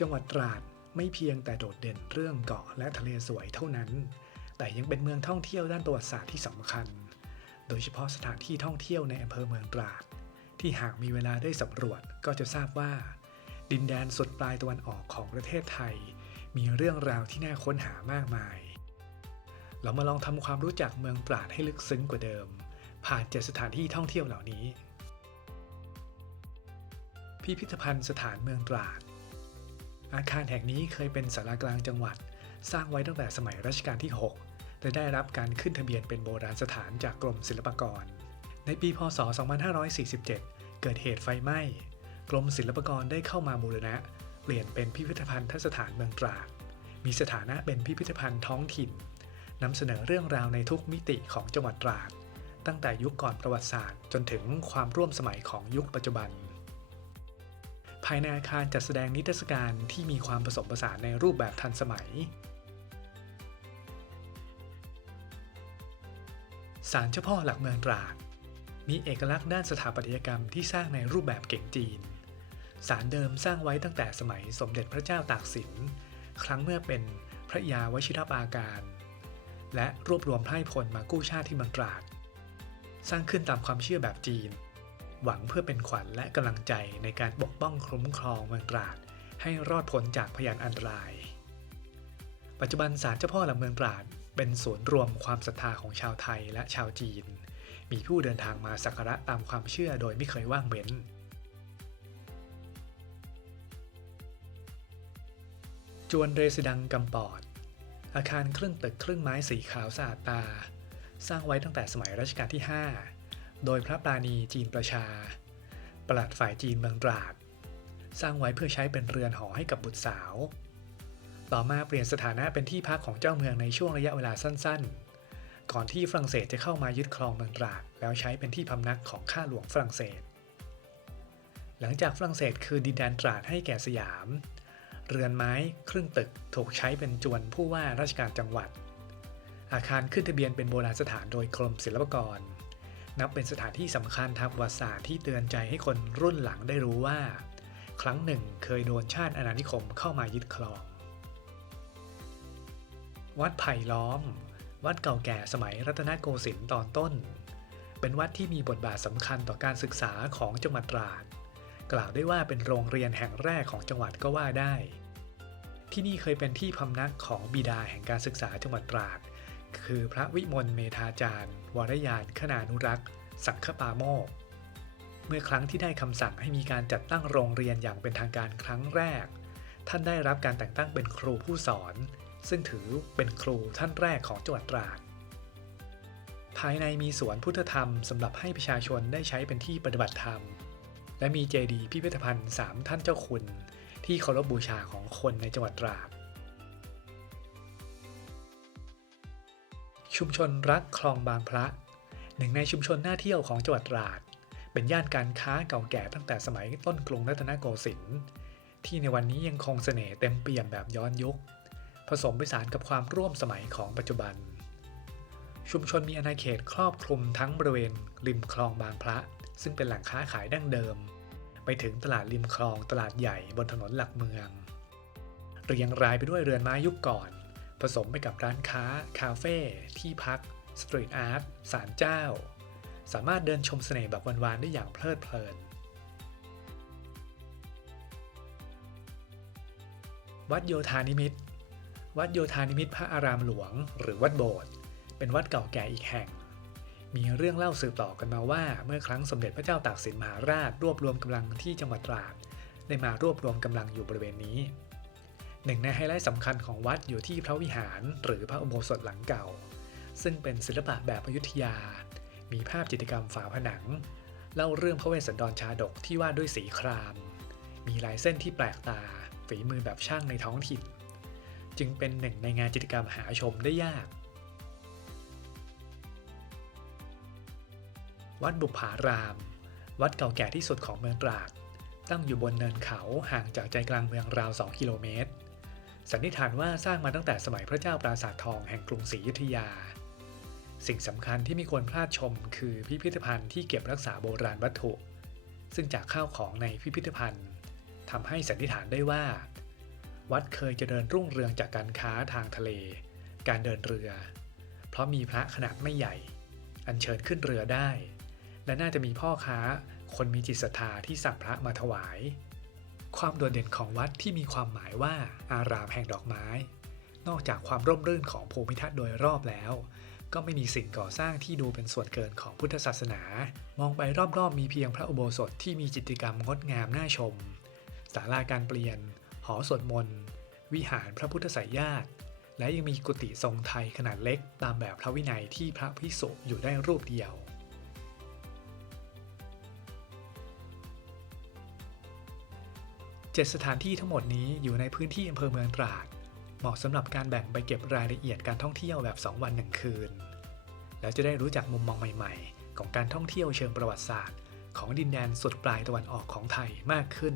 จังหวัดตราดไม่เพียงแต่โดดเด่นเรื่องเกาะและทะเลสวยเท่านั้น แต่ยังเป็นเมืองท่องเที่ยวด้านประวัติศาสตร์ที่สำคัญ โดยเฉพาะสถานที่ท่องเที่ยวในอำเภอเมืองตราด ที่หากมีเวลาได้สำรวจก็จะทราบว่า ดินแดนสุดปลายตะวันออกของประเทศไทย มีเรื่องราวที่น่าค้นหามากมาย เรามาลองทำความรู้จักเมืองตราดให้ลึกซึ้งกว่าเดิม ผ่านเจ็ดสถานที่ท่องเที่ยวเหล่านี้ พิพิธภัณฑ์สถานเมืองตราด อาคารแห่งนี้เคยเป็นสารากลางจังหวัด สร้างไว้ตั้งแต่สมัยรัชกาลที่ 6 และได้รับการขึ้นทะเบียนเป็นโบราณสถานจากกรมศิลปากร ในปีพศ 2547 เกิดเหตุไฟไหม้ กรมศิลปากรได้เข้ามาบูรณะ เปลี่ยนเป็นพิพิธภัณฑ์สถานเมืองตราด มีสถานะเป็นพิพิธภัณฑ์ท้องถิ่นนำเสนอเรื่องราวในทุกมิติของจังหวัดตราด ตั้งแต่ยุคก่อนประวัติศาสตร์ จนถึงความร่วมสมัยของยุคปัจจุบันายในอาคารจัดแสดงนิทรรศการที่มีความผสมผสานในรูปแบบทันสมัย ศาลเจ้าพ่อหลักเมืองตราด มีเอกลักษณ์ด้านสถาปัตยกรรมที่สร้างในรูปแบบเก่งจีน ศาลเดิมสร้างไว้ตั้งแต่สมัยสมเด็จพระเจ้าตากสิน ครั้งเมื่อเป็นพระยาวชิรปาการ และรวบรวมไพร่พลมากู้ชาติที่เมืองตราด สร้างขึ้นตามความเชื่อแบบจีน หวังเพื่อเป็นขวัญและกำลังใจในการปกป้องคุ้มครองเมืองตราด ให้รอดพ้นจากพยานอันตราย ปัจจุบันศาลเจ้าพ่อหลักเมืองตราด เป็นศูนย์รวมความศรัทธาของชาวไทยและชาวจีน มีผู้เดินทางมาสักการะตามความเชื่อโดยไม่เคยว่างเว้นจวนเรซิดังกำปอด อาคารครึ่งตึกครึ่งไม้สีขาวสะอาดตา สร้างไว้ตั้งแต่สมัยรัชกาลที่ 5 โดยพระปราณีจีนประชาปลัดฝ่ายจีนเมืองตราด สร้างไว้เพื่อใช้เป็นเรือนหอให้กับบุตรสาว ต่อมาเปลี่ยนสถานะเป็นที่พักของเจ้าเมืองในช่วงระยะเวลาสั้นๆ ก่อนที่ฝรั่งเศสจะเข้ามายึดครองเมืองตราด แล้วใช้เป็นที่พำนักของข้าหลวงฝรั่งเศส หลังจากฝรั่งเศสคืนดินแดนตราดให้แก่สยาม เรือนไม้ครึ่งตึกถูกใช้เป็นจวนผู้ว่าราชการจังหวัด อาคารขึ้นทะเบียนเป็นโบราณสถานโดยกรมศิลปากร นับเป็นสถานที่สำคัญทางประวัติศาสตร์ที่เตือนใจให้คนรุ่นหลังได้รู้ว่า ครั้งหนึ่งเคยโดนชาติอาณานิคมเข้ามายึดครอง วัดไผ่ล้อม วัดเก่าแก่สมัยรัตนโกสินทร์ตอนต้น เป็นวัดที่มีบทบาทสำคัญต่อการศึกษาของจังหวัดตราด กล่าวได้ว่าเป็นโรงเรียนแห่งแรกของจังหวัดก็ว่าได้ที่นี่เคยเป็นที่พำนักของบิดาแห่งการศึกษาจังหวัดตราด คือพระวิมลเมธาจารย์ วรยานขนานุรักษ์ สังฆปาโมก เมื่อครั้งที่ได้คำสั่งให้มีการจัดตั้งโรงเรียนอย่างเป็นทางการครั้งแรก ท่านได้รับการแต่งตั้งเป็นครูผู้สอน ซึ่งถือเป็นครูท่านแรกของจังหวัดตราดภายในมีสวนพุทธธรรมสำหรับให้ประชาชนได้ใช้เป็นที่ปฏิบัติธรรม และมีเจดีย์พิพิธภัณฑ์สามท่านเจ้าคุณ ที่เคารพบูชาของคนในจังหวัดตราด ชุมชนรักคลองบางพระ หนึ่งในชุมชนน่าเที่ยวของจังหวัดตราด เป็นย่านการค้าเก่าแก่ตั้งแต่สมัยต้นกรุงรัตนโกสินทร์ที่ในวันนี้ยังคงเสน่ห์เต็มเปี่ยมแบบย้อนยุค ผสมผสานกับความร่วมสมัยของปัจจุบัน ชุมชนมีอาณาเขตครอบคลุมทั้งบริเวณ ริมคลองบางพระ ซึ่งเป็นแหล่งค้าขายดั้งเดิม ไปถึงตลาดริมคลองตลาดใหญ่บนถนนหลักเมือง เรียงรายไปด้วยเรือนไม้ยุคก่อน ผสมไปกับร้านค้า คาเฟ่ ที่พัก สตรีทอาร์ต ศาลเจ้า สามารถเดินชมเสน่ห์แบบวันๆได้อย่างเพลิดเพลิน วัดโยธานิมิต วัดโยธานิมิตพระอารามหลวง หรือวัดโบสถ์ เป็นวัดเก่าแก่อีกแห่ง มีเรื่องเล่าสืบต่อกันมาว่า เมื่อครั้งสมเด็จพระเจ้าตากสินมหาราชรวบรวมกำลังที่จังหวัดตราด ได้มารวบรวมกำลังอยู่บริเวณนี้ หนึ่งในไฮไลท์สำคัญของวัดอยู่ที่พระวิหารหรือพระอุโบสถหลังเก่า ซึ่งเป็นศิลปะแบบอยุธยา มีภาพจิตรกรรมฝาผนัง เล่าเรื่องพระเวสสันดรชาดกที่วาดด้วยสีคราม มีลายเส้นที่แปลกตา ฝีมือแบบช่างในท้องถิ่น จึงเป็นหนึ่งในงานจิตรกรรมหาชมได้ยาก วัดบุพาราม วัดเก่าแก่ที่สุดของเมืองตราด ตั้งอยู่บนเนินเขาห่างจากใจกลางเมืองราว 2 กิโลเมตร สันนิษฐานว่าสร้างมาตั้งแต่สมัยพระเจ้าปราสาททองแห่งกรุงศรีอยุธยา สิ่งสำคัญที่ไม่ควรพลาดชม คือพิพิธภัณฑ์ที่เก็บรักษาโบราณวัตถุ ซึ่งจากข้าวของในพิพิธภัณฑ์ทำให้สันนิษฐานได้ว่า วัดเคยเจริญรุ่งเรืองจากการค้าทางทะเล การเดินเรือ เพราะมีพระขนาดไม่ใหญ่ อัญเชิญขึ้นเรือได้ และน่าจะมีพ่อค้าคนมีจิตศรัทธาที่สั่งพระมาถวาย ความโดดเด่นของวัดที่มีความหมายว่าอารามแห่งดอกไม้ นอกจากความร่มรื่นของภูมิทัศน์โดยรอบแล้ว ก็ไม่มีสิ่งก่อสร้างที่ดูเป็นส่วนเกินของพุทธศาสนา มองไปรอบๆ มีเพียงพระอุโบสถที่มีจิตรกรรมงดงามน่าชมศาลาการเปลี่ยน หอสวดมนต์ วิหารพระพุทธไสยญาติและยังมีกุฏิทรงไทยขนาดเล็กตามแบบพระวินัยที่พระพิสุอยู่ได้รูปเดียว 7 สถานที่ทั้งหมดนี้อยู่ในพื้นที่อำเภอเมืองตราด เหมาะสำหรับการแบ่งไปเก็บรายละเอียดการท่องเที่ยวแบบ 2 วัน 1 คืน แล้วจะได้รู้จักมุมมองใหม่ๆ ของการท่องเที่ยวเชิงประวัติศาสตร์ ของดินแดนสุดปลายตะวันออกของไทยมากขึ้น